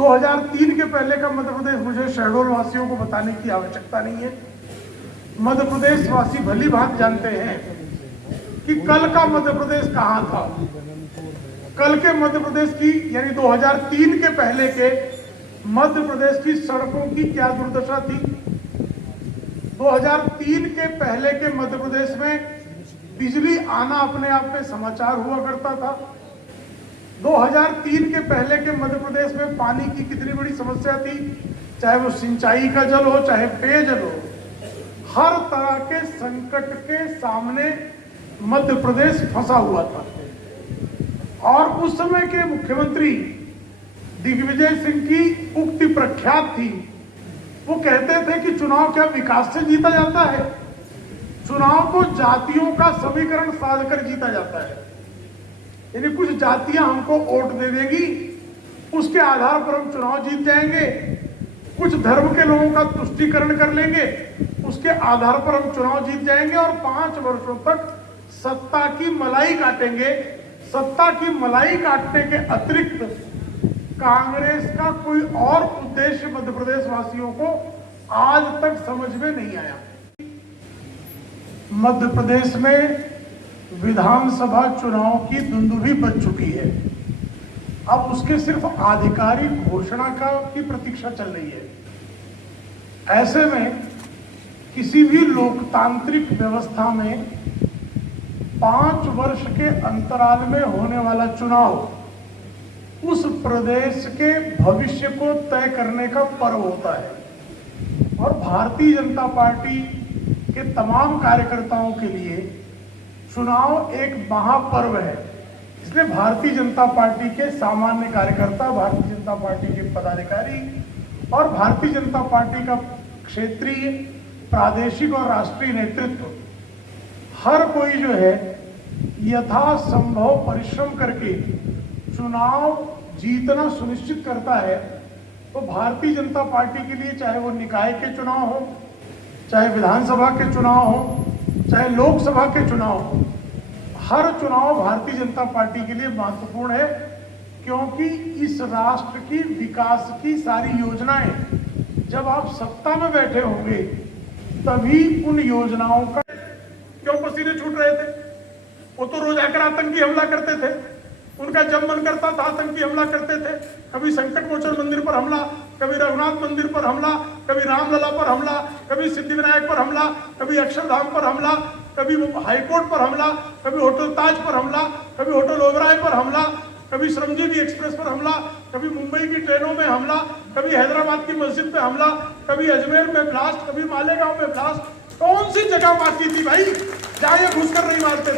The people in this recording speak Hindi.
2003 के पहले का मध्य प्रदेश मुझे शहडोल वासियों को बताने की आवश्यकता नहीं है। मध्य प्रदेश वासी भली भांति जानते हैं कि कल का मध्य प्रदेश कहां था। कल के मध्य प्रदेश की यानी 2003 के पहले के मध्य प्रदेश की सड़कों की क्या दुर्दशा थी। 2003 के पहले के मध्य प्रदेश में बिजली आना अपने आप में समाचार हुआ करता था। 2003 के पहले के मध्य प्रदेश में पानी की कितनी बड़ी समस्या थी, चाहे वो सिंचाई का जल हो चाहे पेयजल हो। हर तरह के संकट के सामने मध्य प्रदेश फंसा हुआ था और उस समय के मुख्यमंत्री दिग्विजय सिंह की उक्ति प्रख्यात थी। वो कहते थे कि चुनाव क्या विकास से जीता जाता है, चुनाव तो जातियों का समीकरण साध कर जीता जाता है। यानी कुछ जातियां हमको वोट दे देगी, उसके आधार पर हम चुनाव जीत जाएंगे। कुछ धर्म के लोगों का तुष्टीकरण कर लेंगे, उसके आधार पर हम चुनाव जीत जाएंगे और 5 वर्षों तक सत्ता की मलाई काटेंगे। सत्ता की मलाई काटने के अतिरिक्त कांग्रेस का कोई और उद्देश्य मध्य प्रदेश वासियों को आज तक समझ में नहीं आया। मध्य प्रदेश में विधानसभा चुनाव की दुंदुभी बज चुकी है। अब उसके सिर्फ आधिकारिक घोषणा की प्रतीक्षा चल रही है। ऐसे में किसी भी लोकतांत्रिक व्यवस्था में 5 वर्ष के अंतराल में होने वाला चुनाव उस प्रदेश के भविष्य को तय करने का पर्व होता है और भारतीय जनता पार्टी के तमाम कार्यकर्ताओं के लिए चुनाव एक महापर्व है। इसलिए भारतीय जनता पार्टी के सामान्य कार्यकर्ता, भारतीय जनता पार्टी के पदाधिकारी और भारतीय जनता पार्टी का क्षेत्रीय, प्रादेशिक और राष्ट्रीय नेतृत्व, हर कोई जो है यथासंभव परिश्रम करके चुनाव जीतना सुनिश्चित करता है। तो भारतीय जनता पार्टी के लिए चाहे वो निकाय के चुनाव हो, चाहे विधानसभा के चुनाव हो, चाहे लोकसभा के चुनाव हो, हर चुनाव भारतीय जनता पार्टी के लिए महत्वपूर्ण है, क्योंकि इस राष्ट्र की विकास की सारी योजनाएं जब आप सत्ता में बैठे होंगे तभी उन योजनाओं का क्यों पसीने छूट रहे थे। वो तो रोज आकर आतंकी हमला करते थे, उनका जब मन करता था आतंकी हमला करते थे। कभी संकट मोचन मंदिर पर हमला, कभी रघुनाथ मंदिर पर हमला, कभी रामलला पर हमला, कभी सिद्धिविनायक पर हमला, कभी अक्षरधाम पर हमला, कभी हाईकोर्ट पर हमला, कभी होटल ताज पर हमला, कभी होटल ओबराय पर हमला, कभी श्रमजीवी एक्सप्रेस पर हमला, कभी मुंबई की ट्रेनों में हमला, कभी हैदराबाद की मस्जिद पे हमला, कभी अजमेर में ब्लास्ट, कभी मालेगांव में ब्लास्ट। कौन सी जगह बाकी थी भाई जहां ये घुसकर नहीं मारते